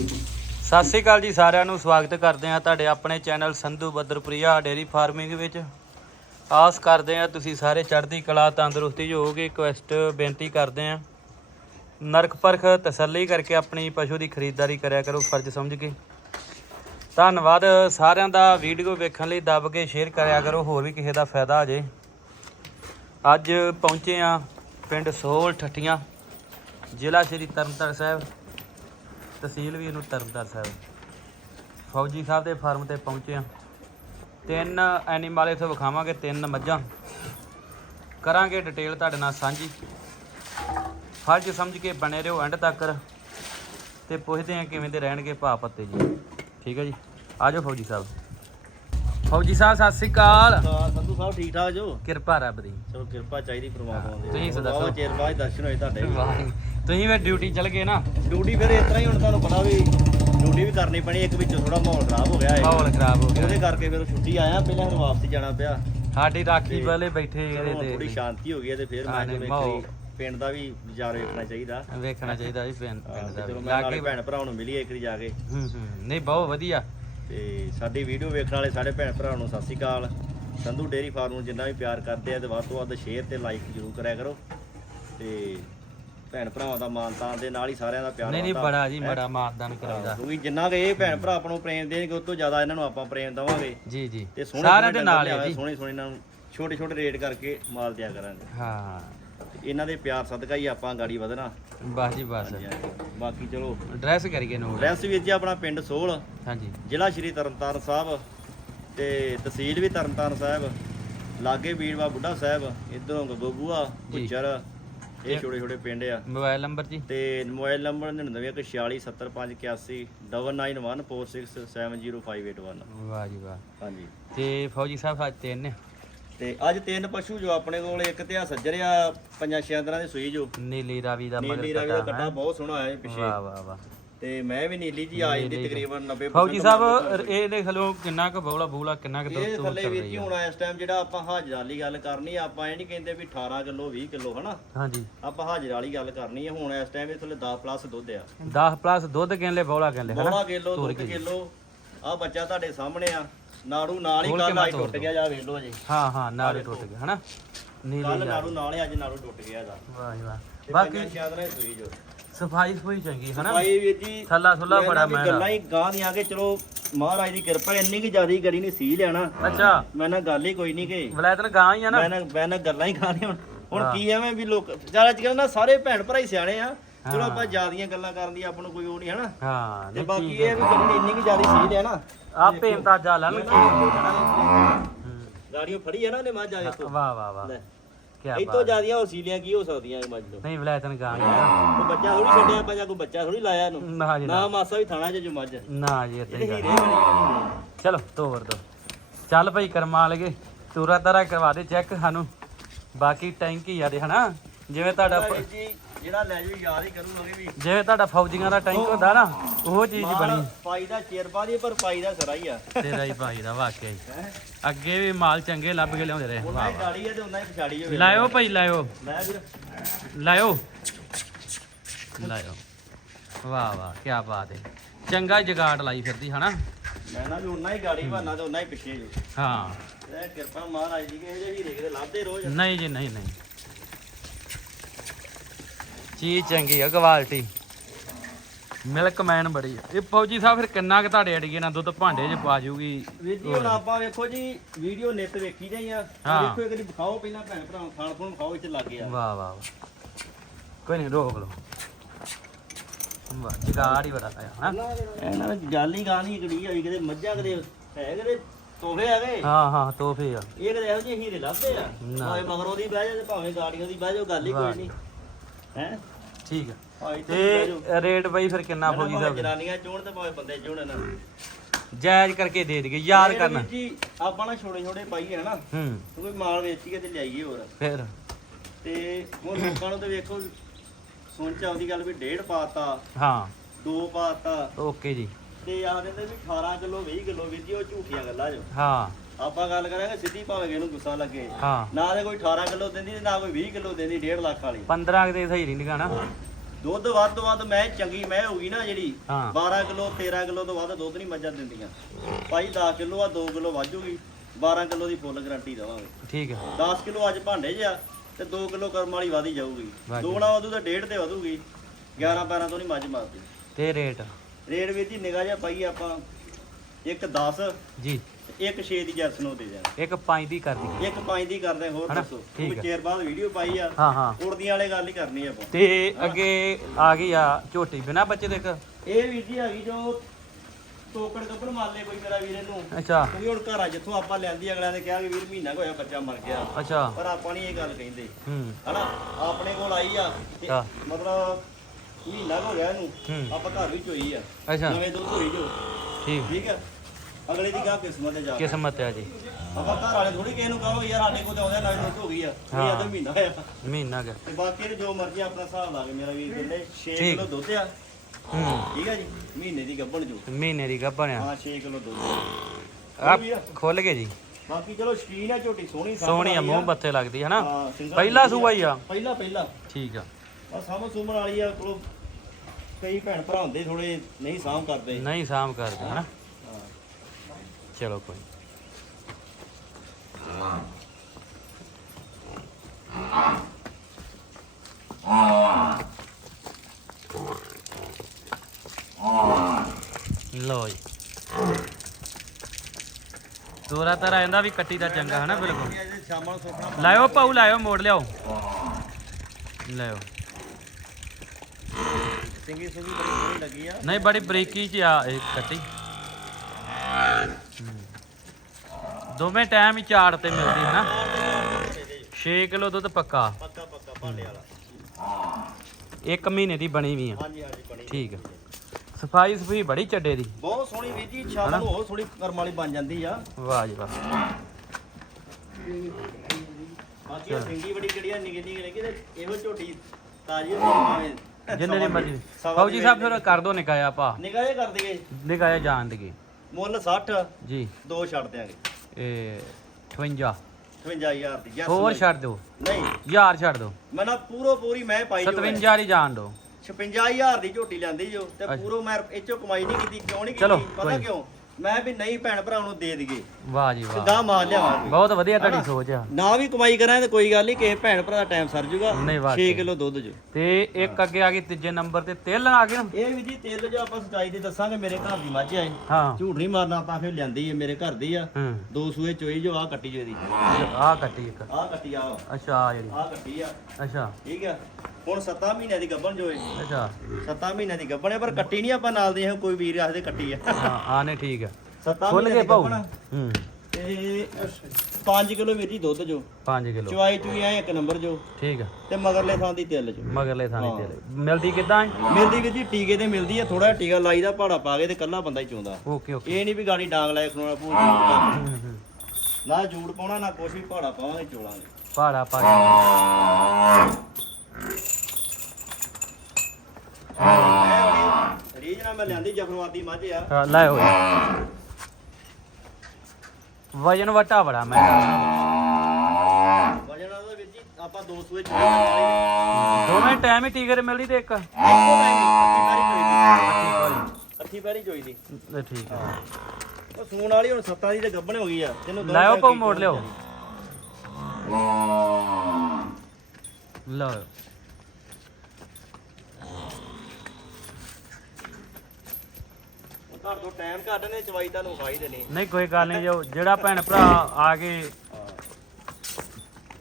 ਸਤਿ ਸ੍ਰੀ ਅਕਾਲ ਜੀ ਸਾਰਿਆਂ ਨੂੰ, ਸਵਾਗਤ ਕਰਦੇ ਹਾਂ ਤੁਹਾਡੇ ਆਪਣੇ ਚੈਨਲ ਸੰਧੂ ਬੱਦਰਪ੍ਰਿਆ ਡੇਰੀ ਫਾਰਮਿੰਗ ਵਿੱਚ। ਆਸ ਕਰਦੇ ਹਾਂ ਤੁਸੀਂ ਸਾਰੇ ਚੜ੍ਹਦੀ ਕਲਾ, ਤੰਦਰੁਸਤੀ 'ਚ ਹੋਵੋਗੇ ਕੁਐਸਟ ਬੇਨਤੀ ਕਰਦੇ ਹਾਂ। ਨਰਕ ਪਰਖ ਤਸੱਲੀ ਕਰਕੇ ਆਪਣੀ ਪਸ਼ੂ ਦੀ ਖਰੀਦਦਾਰੀ ਕਰਿਆ ਕਰੋ, ਫਰਜ਼ ਸਮਝ ਕੇ। ਧੰਨਵਾਦ, ਸਾਰਿਆਂ ਦਾ ਵੀਡੀਓ ਵੇਖਣ ਲਈ ਦੱਬ ਕੇ ਸ਼ੇਅਰ ਕਰਿਆ ਕਰੋ, ਹੋਰ ਵੀ ਕਿਸੇ ਦਾ ਫਾਇਦਾ ਆ ਜੇ। ਅੱਜ ਪਹੁੰਚੇ ਆ ਪਿੰਡ ਸੋਲ ਠੱਠੀਆਂ, ਜ਼ਿਲ੍ਹਾ ਸ਼੍ਰੀ ਤਰਨਤਾਰਨ ਸਾਹਿਬ। ਤਹਿਸੀਲ ਵੀ ਇਹਨੂੰ ਤਰਨਤਾਰਨ ਸਾਹਿਬ। ਫੌਜੀ ਸਾਹਿਬ ਦੇ ਫਾਰਮ ਤੇ ਪਹੁੰਚੇ ਆ ਤਿੰਨ ਐਨੀਮਲ ਇੱਥੇ ਵਿਖਾਵਾਂਗੇ ਤਿੰਨ ਮੱਝਾਂ। ਕਰਾਂਗੇ ਡਿਟੇਲ ਤੁਹਾਡੇ ਨਾਲ ਸਾਂਝੀ। ਫਰਜ਼ ਸਮਝ ਕੇ ਬਣੇ ਰਹੋ ਐਂਡ ਤੱਕ। ਤੇ ਪੁੱਛਦੇ ਆ ਕਿਵੇਂ ਦੇ ਰਹਿਣਗੇ ਭਾ ਪੱਤੇ ਜੀ। ਠੀਕ ਹੈ ਜੀ? ਆਜੋ ਫੌਜੀ ਸਾਹਿਬ। ਫੌਜੀ ਸਾਹਿਬ ਸਤਿ ਸ੍ਰੀ ਅਕਾਲ। ਸੰਧੂ ਸਾਹਿਬ ਠੀਕ ਠਾਕ ਜੋ? ਕਿਰਪਾ ਰੱਬ ਦੀ। ਚਲੋ ਕਿਰਪਾ ਚਾਹੀਦੀ ਪ੍ਰਮਾਤਮਾ ਦੀ। ਤੁਸੀਂ ਦੱਸੋ। ਚਿਰ ਬਾਅਦ ਦਰਸ਼ਨ ਹੋਏ ਤੁਹਾਡੇ। ਵਾਹ ਤੁਸੀਂ ਵੀ ਡਿਊਟੀ ਚਲ ਗਏ ਨਾ। ਡਿਊਟੀ ਫਿਰ ਇਸ ਤਰ੍ਹਾਂ ਹੀ ਹੁਣ ਤੁਹਾਨੂੰ ਪਤਾ ਵੀ ਡਿਊਟੀ ਵੀ ਕਰਨੀ ਪੈਣੀ ਇੱਕ ਵਿੱਚੋਂ ਥੋੜਾ ਮਾਹੌਲ ਖਰਾਬ ਹੋ ਗਿਆ ਹੈ ਮਾਹੌਲ ਖਰਾਬ ਹੋ ਉਹਦੇ ਗਿਆ ਕਰਕੇ ਫਿਰ ਛੁੱਟੀ ਆਇਆ ਪਹਿਲਾਂ ਫਿਰ ਵਾਪਸ ਜਾਣਾ ਪਿਆ। ਸਾਡੀ ਰਾਖੀ ਵਾਲੇ ਬੈਠੇ ਇਹਦੇ ਤੇ ਥੋੜੀ ਸ਼ਾਂਤੀ ਹੋ ਗਈ ਹੈ ਤੇ ਫਿਰ ਮੈਂ ਜਿਵੇਂ ਮਾਹੌਲ। ਪਿੰਡ ਦਾ ਵੀ ਵਿਚਾਰ ਵੇਖਣਾ ਚਾਹੀਦਾ। ਵੇਖਣਾ ਚਾਹੀਦਾ ਜੀ ਪਿੰਡ ਦਾ ਚਲੋ ਵੀ। ਮੈਂ ਨਾਲੇ ਲਾਗੇ ਭੈਣ ਭਰਾਵਾਂ ਨੂੰ ਮਿਲੀਏ ਇੱਕ ਵਾਰੀ ਜਾ ਕੇ। ਹੂੰ ਹੂੰ ਨਹੀਂ ਬਹੁਤ ਵਧੀਆ। ਤੇ ਸਾਡੀ ਵੀਡੀਓ ਵੇਖਣ ਵਾਲੇ ਸਾਡੇ ਭੈਣ ਭਰਾਵਾਂ ਨੂੰ ਸਤਿ ਸ਼੍ਰੀ ਅਕਾਲ। ਸੰਧੂ ਡੇਰੀ ਫਾਰਮ ਨੂੰ ਜਿੰਨਾ ਵੀ ਪਿਆਰ ਕਰਦੇ ਆ ਤੇ ਵੱਧ ਤੋਂ ਵੱਧ ਸ਼ੇਅਰ ਤੇ ਲਾਈਕ ਜ਼ਰੂਰ ਕਰਿਆ ਕਰੋ। ਤੇ ਭੈਣ ਭਰਾਵਾਂ ਦਾ ਮਾਨਤਾਨ ਦੇ ਨਾਲ ਹੀ ਸਾਰਿਆਂ ਦਾ ਪਿਆਰ ਨਹੀਂ ਨਹੀਂ। ਬੜਾ ਜੀ? ਬੜਾ ਮਾਨਦਾਨ ਕਰਾਉਂਦਾ। ਕਿਉਂਕਿ ਜਿੰਨਾ ਕਿ ਇਹ ਭੈਣ ਭਰਾ ਆਪਾਂ ਨੂੰ ਪ੍ਰੇਮ ਦੇਣਗੇ ਉਸ ਤੋਂ ਜ਼ਿਆਦਾ ਇਹਨਾਂ ਨੂੰ ਆਪਾਂ ਪ੍ਰੇਮ ਦੇਵਾਂਗੇ। ਜੀ ਜੀ। ਤੇ ਸਾਰਿਆਂ ਦੇ ਨਾਲ ਹੈ ਜੀ। ਸੋਹਣੇ ਸੋਹਣੇ ਇਹਨਾਂ ਨੂੰ ਛੋਟੇ ਛੋਟੇ ਰੇਟ ਕਰਕੇ ਮਾਲ ਦਿਆ ਕਰਾਂਗੇ। ਹਾਂ। ਇਹਨਾਂ ਦੇ ਪਿਆਰ ਸਦਕਾ ਹੀ ਆਪਾਂ ਗਾੜੀ ਵਧਣਾ। ਬਸ ਜੀ ਬਸ। ਬਾਕੀ ਚਲੋ। ਐਡਰੈਸ ਕਰੀਏ ਨੋਟ ਐਡਰੈਸ ਵੀ ਜੀ ਆਪਣਾ ਪਿੰਡ ਸੋਲ ਹਾਂਜੀ। ਜ਼ਿਲ੍ਹਾ ਸ਼੍ਰੀ ਤਰਨਤਾਰਨ ਸਾਹਿਬ ਤੇ ਤਹਿਸੀਲ ਵੀ ਤਰਨਤਾਰਨ ਸਾਹਿਬ। ਲਾਗੇ ਵੀਰਵਾ ਬੁੱਢਾ ਸਾਹਿਬ ਇਧਰੋਂ ਗੱਗੋਬੂਆ ਜੀ। ਇਹ ਛੋਟੇ ਛੋਟੇ ਪਿੰਡ ਆ। ਮੋਬਾਈਲ ਨੰਬਰ ਜੀ? ਤੇ ਮੋਬਾਈਲ ਨੰਬਰ 99167581 9914670581 ਵਾਹ ਜੀ ਵਾਹ। ਹਾਂਜੀ। ਤੇ ਫੌਜੀ ਸਾਹਿਬ ਅੱਜ ਤਿੰਨ ਤੇ ਅੱਜ ਤਿੰਨ ਪਸ਼ੂ ਜੋ ਆਪਣੇ ਕੋਲ ਇੱਕ ਤੇ ਆ ਸੱਜਰ ਆ ਪੰਜਾਂ ਛਿਆਂ ਤਰ੍ਹਾਂ ਦੀ ਸੂਈ ਜੋ। ਨੀਲੀ ਰਾਵੀ ਦਾ ਨੀਲੀ ਮਗਰ ਰਾਵੀ ਦਾ ਕੱਟਾ ਬਹੁਤ ਸੋਹਣਾ ਆਇਆ ਪਿੱਛੇ। ਵਾਹ ਵਾਹ ਵਾਹ। ਤੇ ਮੈਂ ਵੀ ਨੀਲੀ ਜੀ ਆ ਜਾਂਦੀ ਤਕਰੀਬਨ 90% ਫੌਜੀ ਸਾਹਿਬ ਇਹ ਦੇਖ ਲਓ ਕਿੰਨਾ ਕੁ ਬੋਲਾ ਬੂਲਾ ਕਿੰਨਾ ਕੁ ਇਹ ਦੁੱਧ ਥੱਲੇ ਚੱਲ ਵੀਰ ਰਹੀ ਜੀ ਹੈ। ਹੁਣ ਇਸ ਟਾਈਮ ਜਿਹੜਾ ਆਪਾਂ ਹਾਜ਼ਰ ਵਾਲੀ ਗੱਲ ਕਰਨੀ ਆ ਆਪਾਂ ਇਹ ਨਹੀਂ ਕਹਿੰਦੇ ਵੀ 18 ਕਿਲੋ 20 ਕਿਲੋ ਹਨਾ? ਹਾਂਜੀ। ਆਪਾਂ ਹਾਜ਼ਰ ਵਾਲੀ ਗੱਲ ਕਰਨੀ ਹੈ ਹੁਣ ਇਸ ਟਾਈਮ ਇਹ ਥੱਲੇ 10 ਪਲੱਸ ਦੁੱਧ ਆ। 10 ਪਲੱਸ ਦੁੱਧ ਕਿੰਨੇ ਬੋਲਾ ਕਿੰਨੇ ਹਨਾ? 16 ਕਿਲੋ ਦੁੱਧ ਕਿਲੋ। ਆ ਬੱਚਾ ਤੁਹਾਡੇ ਸਾਹਮਣੇ ਆ। ਨਾੜੂ ਨਾਲ ਹੀ ਕੱਲ ਆਈ ਟੁੱਟ ਗਿਆ ਜਾ ਵੇਖ ਲਓ ਜੀ ਹਾਂ ਹਾਂ ਨਾਲ ਹੀ ਟੁੱਟ ਗਿਆ ਹਨਾ? ਨੀਲੀ ਕੱਲ ਨਾੜੂ। ਨਾਲ ਹੀ ਅੱਜ ਨਾੜੂ ਟੁੱਟ ਗਿਆ ਦਾ ਵਾਹ ਜੀ ਵਾਹ। ਬਾਕੀ ਪੰਜਾਂ ਛਿਆਂ ਤਰ੍ਹਾਂ ਦੀ ਸੂਈ ਜੋ। ਸਫ਼ਾਈ ਸਫ਼ਾਈ ਚੰਗੀ ਹਨਾ? ਭਾਈ ਵੀਰ ਜੀ ਥੱਲਾ ਥੁੱਲਾ ਬੜਾ ਮਹਿੰਗਾ। ਗੱਲਾਂ ਹੀ ਗਾਂ ਦੀਆਂ ਕੇ ਚਲੋ ਮਹਾਰਾਜ ਦੀ ਕਿਰਪਾ ਇੰਨੀ ਕਿ ਜ਼ਿਆਦਾ ਗੜੀ ਨਹੀਂ ਸੀ ਲੈਣਾ ਅੱਛਾ। ਮੈਂ ਨਾ ਗੱਲ ਹੀ ਕੋਈ ਨਹੀਂ ਕਿ ਵਲੈਤਨ ਗਾਂ ਹੀ ਆ ਨਾ। ਮੈਂ ਨਾ ਮੈਂ ਨਾ ਗੱਲਾਂ ਹੀ ਖਾਣੀਆਂ ਹੁਣ ਹੁਣ ਕੀ ਐਵੇਂ ਵੀ ਲੋਕ ਜ਼ਿਆਦਾ ਅੱਜ ਨਾ ਸਾਰੇ ਭੈਣ ਭਰਾ ਹੀ ਸਿਆਣੇ ਆ। ਚਲੋ ਆਪਾਂ ਜਿਆਦੀਆਂ ਗੱਲਾਂ ਕਰਨ ਦੀ ਆਪਾਂ ਨੂੰ ਕੋਈ ਉਹ ਨਹੀਂ ਹਨਾ? ਹਾਂ ਤੇ ਬਾਕੀ ਇਹ ਵੀ ਗੱਡੀ ਇੰਨੀ ਕਿ ਜ਼ਿਆਦਾ ਸੀ ਲੈਣਾ ਆਪੇ ਅੰਦਾਜ਼ਾ ਲਾ ਲਓ। ਗਾੜੀਆਂ ਫੜੀ ਆ ਨਾ ਨੇ ਮੱਝ ਆ ਕੇ ਤੋਂ। ਵਾਹ ਵਾਹ ਵਾਹ। ਲੈ ਕੀ ਇਹ ਤੋਂ ਜ਼ਿਆਦੀਆਂ ਹੋਰ ਸੀਲੀਆਂ ਕੀ ਹੋ ਸਕਦੀਆਂ ਇਹ ਮੱਝ ਤੋਂ? ਨਹੀਂ ਵਲੈਤਨ ਗਾਂ ਹੀ ਆ। ਕੋਈ ਬੱਚਾ ਥੋੜੀ ਛੱਡਿਆ ਆਪਾਂ ਜਾਂ ਕੋਈ ਬੱਚਾ ਥੋੜੀ ਲਾਇਆ ਇਹਨੂੰ? ਨਾ ਜੀ ਨਾ। ਨਾ ਮਾਸਾ ਵੀ ਥਾਣਾ ਚ ਜੋ ਮੱਝ ਨਾ ਜੀ ਏਦਾਂ ਹੀ ਹੀਰੇ ਗੱਲ। ਬਣੀ ਚਲੋ ਤੋਰ ਦੋ। ਚੱਲ ਭਾਈ ਕਰਮਾ ਲਗੇ ਤੂਰਾ ਤਾਰਾ ਕਰਵਾ ਦੇ ਚੈੱਕ ਸਾਨੂੰ। ਬਾਕੀ ਟੈਂਕੀ ਆ ਦੇ ਹਨਾ? ਜਿਵੇਂ ਤੁਹਾਡਾ ਪ- ਵੀਰ ਜੀ। ਜਿਹੜਾ ਲੈ ਜਾਓ ਯਾਦ ਹੀ ਕਰੂਗਾ ਵੀ। ਜਿਵੇਂ ਤੁਹਾਡਾ ਫੌਜੀਆਂ ਦਾ ਟੈਂਕ ਹੁੰਦਾ ਨਾ ਉਹ ਚੀਜ਼ ਹੀ ਬਣੀ। ਮਾਲ ਪਾਈ ਦਾ ਚੇਰਪਾ ਦੀ ਪਰ ਪਾਈ ਦਾ ਸਰਾ ਹੀ ਆ। ਤੇਰਾ ਹੀ ਭਾਈ ਦਾ ਵਾਕਿਆ ਹੀ। ਅੱਗੇ ਵੀ ਮਾਲ ਚੰਗੇ ਲੱਭ ਕੇ ਲਿਆਉਂਦੇ ਰਹੇ ਉਹਨਾਂ ਹੀ ਗਾੜੀ ਆ ਤੇ ਉਹਨਾਂ ਹੀ ਪਛਾੜੀ ਹੋਵੇ। ਲਾਇਓ ਭਾਈ ਲਾਇਓ। ਲੈ ਵੀਰ। ਲਾਇਓ। ਲਾਇਓ। ਵਾਹ ਵਾਹ ਕੀ ਬਾਤ ਹੈ ਚੰਗਾ ਜਗਾੜ ਲਾਈ ਫਿਰਦੀ ਹਨਾ? ਮੈਂ ਨਾ ਵੀ ਉਹਨਾਂ ਹੀ ਗਾੜੀ ਬਣਾ ਤੇ ਉਹਨਾਂ ਹੀ ਪਿੱਛੇ ਜੀ। ਹਾਂ। ਇਹ ਕਿਰਪਾ ਮਹਾਰਾਜ ਦੀ ਕਿ ਇਹ ਜਿਹੇ ਹੀਰੇ ਕਿਤੇ ਲੱਭਦੇ ਰੋਜ਼। ਨਹੀਂ ਜੀ ਨਹੀਂ ਨਹੀਂ। ਚੀਜ਼ ਚੰਗੀ ਆ ਕੁਆਲਿਟੀ। ਮਿਲਕ ਮੈਨ ਬੜੀ ਆ। ਇਹ ਫੌਜੀ ਸਾਹਿਬ ਫਿਰ ਕਿੰਨਾ ਕੁ ਤੁਹਾਡੇ ਅੜੀਏ ਨਾਲ ਦੁੱਧ ਭਾਂਡੇ 'ਚ ਪਾ ਜੂਗੀ? ਵੀਰ ਜੀ ਹੁਣ ਆਪਾਂ ਵੇਖੋ ਜੀ ਵੀਡੀਓ ਨਿੱਤ ਵੇਖੀ ਜਾਈ ਆ। ਹਾਂ। ਵੇਖੋ ਇੱਕ ਵਾਰੀ ਵਿਖਾਓ ਪਹਿਲਾਂ ਭੈਣ ਭਰਾ ਨੂੰ ਖਾਣ ਖੂਣ ਖਾਓ ਇੱਥੇ ਲੱਗ ਗਿਆ। ਵਾਹ ਵਾਹ ਵਾਹ। ਕੋਈ ਨਹੀਂ ਰੋਕ ਲਓ। ਵਾਹ ਜਗਾੜ ਹੀ ਬੜਾ ਆਇਆ ਹਨਾ ਇਹਨਾਂ ਵਿੱਚ ਜਾਲੀ ਗਾਣੀ ਇਕੜੀ ਹੋਈ ਕਿਤੇ ਮੱਝਾਂ ਕਿਤੇ ਹੈ ਕਿਤੇ ਤੋਹਫੇ ਆਵੇ ਹਾਂ ਹਾਂ ਤੋਹਫੇ ਆ। ਇਹ ਕਿਤੇ ਇਹੋ ਜਿਹੇ ਹੀਰੇ ਲੱਭਦੇ ਆ। ਨਾ। ਭਾਵੇਂ ਮਗਰੋਂ ਦੀ ਬਹਿ ਜਾ ਤੇ ਭਾਵੇਂ ਗਾੜੀਆਂ ਦੀ ਬਹਿ ਜਾਓ ਗੱਲ ਹੀ ਕੋਈ ਨਹੀਂ ਹੈ? ਠੀਕ ਆ। ਤੇ ਰੇਟ ਬਈ ਫਿਰ ਕਿੰਨਾ ਫੌਜੀ ਸਾਹਿਬ? ਜਨਾਨੀਆਂ ਚੋਣ ਤੇ ਭਾਵੇਂ ਬੰਦੇ ਚੋਣ ਨਾ। ਜਾਇਜ਼ ਕਰਕੇ ਦੇ ਦਈਏ ਯਾਦ ਕਰਨਾ। ਜੀ ਆਪਾਂ ਨਾ ਛੋੜੇ ਛੋੜੇ ਪਾਈਏ ਹਨਾ ਹੂੰ। ਕੋਈ ਮਾਲ ਵੇਚੀਏ ਤੇ ਲਿਆਈਏ ਹੋਰ। ਫਿਰ? ਤੇ ਹੁਣ ਲੋਕਾਂ ਨੂੰ ਤੇ ਵੇਖੋ ਸੁਣ ਚ ਆਉਂਦੀ ਗੱਲ ਵੀ ਡੇਢ ਪਾਤਾ ਹਾਂ। ਦੋ ਪਾਤਾ। ਓਕੇ ਜੀ। ਤੇ ਆ ਕਹਿੰਦੇ ਵੀ 18 ਕਿਲੋ 20 ਕਿਲੋ ਵੀਰ ਜੀ ਉਹ ਝੂਠੀਆਂ ਗੱਲਾਂ ਜੋ। ਹਾਂ। ਆਪਾਂ ਗੱਲ ਕਰਾਂਗੇ ਸਿੱਧੀ ਭਾਵੇਂ ਕਿ ਇਹਨੂੰ ਗੁੱਸਾ ਲੱਗੇ। ਹਾਂ। ਨਾ ਤੇ ਕੋਈ 18 ਕਿਲੋ ਦਿੰਦੀ ਤੇ ਨਾ ਕੋਈ 20 ਕਿਲੋ ਦਿੰਦੀ 1.5 ਲੱਖ ਵਾਲੀ। 15 ਕੁ ਦੇ ਸਹੀ ਨਹੀਂ ਨਿਕਾਣਾ ਦੁੱਧ ਵੱਧ ਤੋਂ ਵੱਧ ਮੈਂ ਚੰਗੀ ਮੈਂ ਹੋਊਗੀ ਨਾ ਜਿਹੜੀ ਹਾਂ। 12 ਕਿਲੋ 13 ਕਿਲੋ ਤੋਂ ਵੱਧ ਦੁੱਧ ਨਹੀਂ ਮੱਝਾਂ ਦਿੰਦੀਆਂ। ਭਾਈ 10 ਕਿਲੋ ਆ 2 ਕਿਲੋ ਵਾਜੂਗੀ 12 ਕਿਲੋ ਦੀ ਫੁੱਲ ਗਾਰੰਟੀ ਦੇਵਾਂਗੇ। ਠੀਕ ਹੈ 10 ਕਿਲੋ ਅੱਜ ਭਾਂਡੇ ਜਿਆ ਤੇ 2 ਕਿਲੋ ਕਰਮ ਵਾਲੀ ਵਧੀ ਜਾਊਗੀ। ਜੀ। ਦੋਣਾ ਵਧੂ ਤਾਂ ਡੇਢ ਤੇ ਵਧੂਗੀ। 11 ਪੈਰਾਂ ਤੋਂ ਨਹੀਂ ਮੱਝ ਮਾਰਦੀ। ਤੇ ਰੇਟ? ਰੇਟ ਵੀਰ ਜੀ ਨਿਗਾਹ ਜਿਹਾ ਪਾਈ ਆਪਾਂ। ਇੱਕ 10 ਜੀ। ਇੱਕ 6 ਦੀ ਜਰਸ ਨੂੰ ਦੇ ਜਾਣਾ ਇੱਕ ਪੰਜ ਦੀ ਕਰ ਦੀ ਇੱਕ 5 ਦੀ ਕਰਦੇ ਹਾਂ, ਹੋਰ ਹਨਾ? ਦੱਸੋ। ਠੀਕ ਆ। ਚੇਰ ਬਾਅਦ ਵੀਡੀਓ ਪਾਈ ਆ। ਹਾਂ ਹਾਂ। ਉੜਦੀਆਂ ਵਾਲੇ ਗੱਲ ਹੀ ਕਰਨੀ ਆਪਾਂ। ਤੇ ਅੱਗੇ ਆ ਗਈ ਆ ਝੋਟੀ। ਬਿਨਾ ਬੱਚੇ ਦੇ ਇੱਕ। ਇਹ ਵੀਰ ਜੀ ਹੈਗੀ ਜੋ ਟੋਕੜ ਕੱਪੜ ਮਾਰ ਲੇ ਕੋਈ ਮੇਰਾ ਵੀਰ ਇਹਨੂੰ ਅੱਛਾ। ਕਿਉਂਕਿ ਹੁਣ ਘਰਾਂ ਜਿੱਥੋਂ ਆਪਾਂ ਲੈਂਦੀ ਅਗਲਿਆਂ ਨੇ ਕਿਹਾ ਕਿ ਵੀਰ ਮਹੀਨਾ ਕੁ ਹੋਇਆ ਬੱਚਾ ਮਰ ਗਿਆ। ਅੱਛਾ। ਪਰ ਆਪਾਂ ਨਹੀਂ ਇਹ ਗੱਲ ਕਹਿੰਦੇ। ਹੂੰ। ਹਨਾ? ਆਪਣੇ ਕੋਲ ਆਈ ਆ। ਤੇ ਹਾਂ। ਮਤਲਬ ਮਹੀਨਾ ਕੁ ਹੋ ਗਿਆ ਇਹਨੂੰ। ਹੂੰ। ਆਪਾਂ ਘਰ ਵਿੱਚ ਹੋਈ ਆ। ਅੱਛਾ। ਨਵੇਂ ਦੁੱਧ ਹੋਈ ਜੋ। ਠੀਕ। ਠੀਕ ਆ? ਅਗਲੇ ਦੀ ਗਾਹ ਕਿਸਮਤ ਜਾ। ਕਿਸਮਤ ਹੈ ਜੀ। ਆਪਾਂ ਘਰ ਵਾਲੇ ਥੋੜੀ ਕਿਸੇ ਨੂੰ ਕਹੋ ਯਾਰ ਸਾਡੇ ਕੋਲ ਤਾਂ ਆਉਂਦਾ ਦੁੱਧ ਹੋ ਗਈ ਆ। ਇਹ ਹਾਂ। ਤਾਂ ਮਹੀਨਾ ਹੋਇਆ। ਮਹੀਨਾ ਗਿਆ ਤੇ ਬਾਕੀ ਇਹਨੂੰ ਜੋ ਮਰਜ਼ੀ ਆਪਣਾ ਹਿਸਾਬ ਲਾ ਕੇ ਮੇਰਾ ਵੀਰ ਕਹਿੰਦੇ 6 ਠੀਕ। ਕਿਲੋ ਦੁੱਧ ਆ। ਹੂੰ। ਠੀਕ ਆ ਜੀ? ਮਹੀਨੇ ਦੀ ਗੱਭਣ ਜੋ। ਮਹੀਨੇ ਦੀ ਗੱਭਣ ਆ। ਹਾਂ 6 ਕਿਲੋ ਦੁੱਧ। ਆ ਖੁੱਲ ਗਏ ਜੀ। ਬਾਕੀ ਚਲੋ ਸ਼ਕੀਨ ਆ ਝੋਟੀ ਸੋਹਣੀ ਸੋਹਣੀ ਆ ਵਾਲੀ ਮੂੰਹ ਬੱਤੇ ਲੱਗਦੀ ਹੈ ਨਾ ਹਾਂ, ਸਿੰਗਲ ਪਹਿਲਾ ਸੂਆ ਹੀ ਆ। ਪਹਿਲਾ ਪਹਿਲਾ। ਠੀਕ ਆ। ਆ ਸਾਂਭ ਸੁਮਣ ਵਾਲੀ ਆ ਕੋਲ ਕਈ ਭੈਣ ਭਰਾ ਹੁੰਦੇ ਥੋੜੇ ਨਹੀਂ ਸਾਂਭ ਕਰਦੇ। ਨਹੀਂ ਸਾਮ ਕਰਦੇ ਹਨਾ। ਚਲੋ ਕੋਈ। ਲੋ ਜੀ। ਤੋਰਾ ਤਰਾ ਇਹਦਾ ਵੀ ਕੱਟੀ ਦਾ ਚੰਗਾ ਹਨਾ ਬਿਲਕੁਲ ਇਹ ਅੱਜ ਸ਼ਾਮਾਂ ਨੂੰ ਸੁੱਕਣਾ ਲਾਇਓ ਪਾਉ ਲਾਇਓ ਮੋੜ ਲਿਆਓ। ਲਾਇਓ ਸਿੰਗੀ ਸੁਗੀ ਬੜੀ ਸੋਹਣੀ ਲੱਗੀ ਆ। ਨਹੀਂ ਬੜੀ ਬਰੀਕੀ ਚ ਆ ਇਹ ਕੱਟੀ। ਦੋਵੇਂ ਟਾਈਮ ਹੀ ਝਾੜ ਤੇ ਮਿਲਦੀ ਹੈ ਨਾ। 6 ਕਿਲੋ ਦੁੱਧ ਪੱਕਾ। ਪੱਕਾ ਪੱਕਾ ਭਾਂਡੇ ਵਾਲਾ। ਇੱਕ ਮਹੀਨੇ ਦੀ ਬਣੀ ਵੀ ਆ। ਹਾਂਜੀ ਹਾਂਜੀ ਬਣੀ। ਠੀਕ ਆ। ਸਫ਼ਾਈ ਸਫ਼ਾਈ ਬੜੀ ਚੱਡੇ ਦੀ। ਬਹੁਤ ਸੋਹਣੀ ਵੀਰ ਜੀ ਸ਼ਾਮ ਨੂੰ ਹੋਰ ਥੋੜੀ ਕਰਮ ਵਾਲੀ ਬਣ ਜਾਂਦੀ ਆ। ਵਾਹ ਜੀ ਵਾਹ। ਬਾਕੀ ਸਿੰਗੀ ਬੜੀ ਨੇ ਕਿਤੇ ਇਹੋ ਝੋਟੀ ਤਾਜੀ ਹੋਣੀ ਭਾਵੇਂ ਜਿੰਨੇ ਦੀ ਮਰਜ਼ੀ। ਸਵਾ ਫੌਜੀ ਦੀ ਸਾਹਿਬ ਫਿਰ ਕਰ ਦੋ ਨਿਕਾਇਆ ਪਾ ਨਿਗਾਹ ਇਹ ਕਰ ਦਈਏ। ਨਿਕਾਇਆ ਜਾਣ ਦੇਗੇ ਮੁੱਲ 60 ਜੀ। ਦੋ ਛੱਡ ਦਿਆਂਗੇ। ਇਹ 58 55000 ਦੀ ਹੋਰ। ਛੱਡ ਦਿਓ। ਨਹੀਂ। ਯਾਰ ਛੱਡ ਦਿਓ। ਮੈਂ ਨਾ ਪੂਰੋ ਪੂਰੀ ਮੈਂ ਪਾਈ ਜੋ 57 ਹੀ। ਜਾਣ ਦਿਓ। 56000 ਦੀ ਝੋਟੀ ਲੈਂਦੀ ਜੋ ਤੇ। ਪੂਰੋ ਮੈਂ ਇਹ ਚੋਂ ਕਮਾਈ ਨਹੀਂ ਕੀਤੀ ਕਿਉਂ ਨਹੀਂ ਕੀਤੀ ਪਤਾ। ਕਿਉਂ? ਮੈਂ ਵੀ ਨਹੀਂ ਭੈਣ ਭਰਾ ਨੂੰ ਦੇ ਦਈਏ। ਵਾਹ ਜੀ ਵਾਹ। ਗਾਹ ਮਾਰ ਲਿਆਵਾਂਗੇ ਬਹੁਤ ਵਧੀਆ ਤੁਹਾਡੀ? ਸੋਚ ਆ। ਨਾ ਵੀ ਕਮਾਈ ਕਰਾਂ ਤੇ ਕੋਈ ਗੱਲ ਨਹੀਂ ਕਿਸੇ ਭੈਣ ਭਰਾ ਦਾ ਟਾਈਮ ਸਰ ਜੂਗਾ। ਨਹੀਂ 6 ਵਾਕਈ। ਕਿਲੋ ਦੁੱਧ ਜੋ ਤੇ ਇੱਕ ਅੱਗੇ ਆ ਗਈ ਤੀਜੇ ਨੰਬਰ ਤੇ ਤਿਲ ਆ ਨਾ ਇਹ ਵੀ ਜੀ ਤੇਲ ਜੋ ਆਪਾਂ ਸਚਾਈ ਦੇ ਦੱਸਾਂਗੇ ਮੇਰੇ ਘਰ ਦੀ ਮੱਝ ਆ ਇਹ। ਹਾਂ। ਝੂਠ ਨਹੀਂ ਮਾਰਨਾ ਆਪਾਂ ਫਿਰ ਲਿਆਂਦੀ ਹੈ ਮੇਰੇ ਘਰ ਦੀ ਆ। ਦੋ ਸੂਏ ਚੋਈ ਜੋ ਆ ਕੱਟੀ ਜੋ ਇਹਦੀ। ਆ ਕੱਟੀ ਇੱਕ। ਆ ਕੱਟੀ ਆ। ਅੱਛਾ ਆ ਜਿਹੜੀ। ਆ ਕੱਟੀ ਆ। ਅੱਛਾ। ਠੀਕ ਆ। ਹੁਣ 7 ਮਹੀਨਿਆਂ ਦੀ ਗੱਭਣ ਜੋ ਇਹ ਅੱਛਾ। 7 ਮਹੀਨਿਆਂ ਦੀ ਗੱਭਣ ਹੈ ਪਰ ਕੱਟੀ ਨਹੀਂ ਆਪਾਂ ਨਾਲ ਦੇ ਇਹ ਕੋਈ ਵੀਰ ਆਖਦੇ ਕੱਟੀ ਆ। ਹਾਂ ਆ ਨੇ ਠੀਕ ਆ। 7 ਖੁੱਲ ਮਹੀਨਿਆਂ ਦੀ ਭਾਉ ਗੱਭਣ ਹੂੰ। ਤੇ 5 ਕਿਲੋ ਵੀਰ ਜੀ ਦੁੱਧ ਜੋ। 5 ਕਿਲੋ। ਚਵਾਈ ਚੁਈ ਆ ਇੱਕ ਨੰਬਰ ਜੋ। ਠੀਕ ਆ। ਤੇ ਮਗਰਲੇ ਥਾਂ ਦੀ ਤਿਲ ਜੋ। ਮਗਰਲੇ ਥਾਣੀ। ਤੇਲ। ਮਿਲਦੀ ਕਿਦਾਂ ਮਿਲਦੀ ਵੀਰ ਜੀ ਟੀਕੇ ਤੇ ਮਿਲਦੀ ਆ ਥੋੜਾ ਟੀਕਾ ਲਾਈਦਾ ਪਹਾੜਾ ਪਾ ਕੇ ਤੇ ਕੱਲਾ ਬੰਦਾ ਹੀ ਚੋਂਦਾ। Okay okay. ਇਹ ਨਹੀਂ ਵੀ ਗਾੜੀ ਡਾਂਗ ਲਾਏ ਖਣੋਣਾ ਪੂਰ ਹੂੰ ਹੂੰ ਨਾ ਜੂੜ ਪਾਉਣਾ ਨਾ ਕੁਛ ਵੀ ਪਹਾੜਾ ਪਾਵਾਂਗੇ ਚੋਲਾਂਗੇ। ਪਹਾੜਾ ਪਾ ਕੇ। ਰੀਜ ਨਾਲ ਮੈਂ ਲਿਆਂਦੀ ਜਫਰਵਾਦੀ ਮੱਝ ਆ। ਹਾਂ, ਲੈ ਹੋਏ ਵਜਨ ਵਟਾ ਬੜਾ ਮੈਂ। ਵਜਨ ਉਹਦਾ ਵੀਰ ਜੀ ਆਪਾਂ ਦੋ ਸੂਏ ਚੁੱਕੇ ਦੋਵੇਂ ਟਾਈਮ ਹੀ ਟੀਕਰ ਮਿਲਦੀ ਤੇ ਇੱਕ। ਇੱਕੋ ਟਾਈਮ ਅੱਠੀ ਪੈਰੀ ਚੋਈਦੀ ਇਹ ਠੀਕ ਆ। ਉਹ ਸੂਣ ਵਾਲੀ ਹੁਣ ਸੱਤਾਂ ਦੀ ਤੇ ਗੱਬਣ ਹੋ ਗਈ ਆ। ਤੈਨੂੰ ਦੋਵੇਂ ਪੈਰ ਪਾਉ ਕੀ ਮੋੜ ਲਿਓ ਚਾਹੀਦੀ। ਲਓ ਘਰ ਤੋਂ ਟਾਈਮ ਕੱਢ ਨੇ ਚਵਾਈ ਤੁਹਾਨੂੰ ਖਾਈ ਦੇਣੀ ਨਹੀਂ ਕੋਈ ਗੱਲ ਨਹੀਂ ਜੋ ਜਿਹੜਾ ਭੈਣ ਭਰਾ ਆ ਕੇ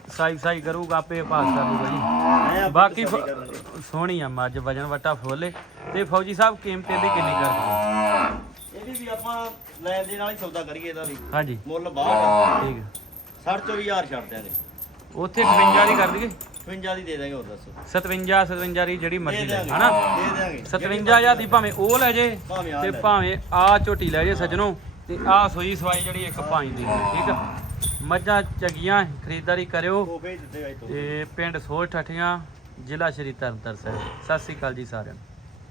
ਸਾਈ ਸਾਈ ਕਰੂਗਾ ਆਪੇ ਪਾਸ ਕਰ ਲੂਗਾ ਜੀ। ਬਾਕੀ ਫ-। ਸੋਹਣੀ ਆ ਮੱਝ ਵਜਨ ਵਟਾ ਫੋਲੇ ਤੇ ਫੌਜੀ ਸਾਹਿਬ ਕੀਮਤ ਇਹਦੀ ਕਿੰਨੀ ਕਰਦੇ ਇਹਦੀ ਵੀ ਆਪਾਂ ਲੈਣ ਦੇ ਨਾਲ ਹੀ ਸੌਦਾ ਕਰੀਏ ਇਹਦਾ ਵੀ। ਹਾਂਜੀ। ਮੁੱਲ ਬਾਹਰ ਠੀਕ ਆ। 64000 ਛੱਡ ਦਿਆਂਗੇ। ਉੱਥੇ 58 ਦੀ ਕਰ ਦਈਏ। 55 ਦੀ ਦੇ ਦਾਂਗੇ ਹੋਰ ਦੱਸੋ। 57 57 ਦੀ ਜਿਹੜੀ ਮਰਜ਼ੀ ਲੈ ਹਨਾ? ਦੇ ਦਿਆਂਗੇ 57000 ਦੀ ਭਾਵੇਂ ਉਹ ਲੈ ਜੇ ਭਾਵੇਂ ਆ ਤੇ ਲੈ। ਭਾਵੇਂ ਆ ਝੋਟੀ ਲੈ ਜੇ ਸਜਣੋ ਤੇ ਆ ਸੋਈ ਸਵਾਈ ਜਿਹੜੀ ਇੱਕ ਪੰਜ ਦੀ ਠੀਕ ਆ? ਮੱਝਾਂ ਚੰਗੀਆਂ ਖਰੀਦਦਾਰੀ ਕਰਿਓ ਉਹ ਭੇਜ ਦਿੱਤੇ ਗਾਈ ਤੋਂ ਤੇ ਪਿੰਡ ਸੋਲ ਠੱਠੀਆਂ ਜ਼ਿਲ੍ਹਾ ਸ਼੍ਰੀ ਤਰਨਤਾਰਨ ਸਾਹਿਬ। ਸਤਿ ਸ੍ਰੀ ਅਕਾਲ ਜੀ ਸਾਰਿਆਂ ਨੂੰ।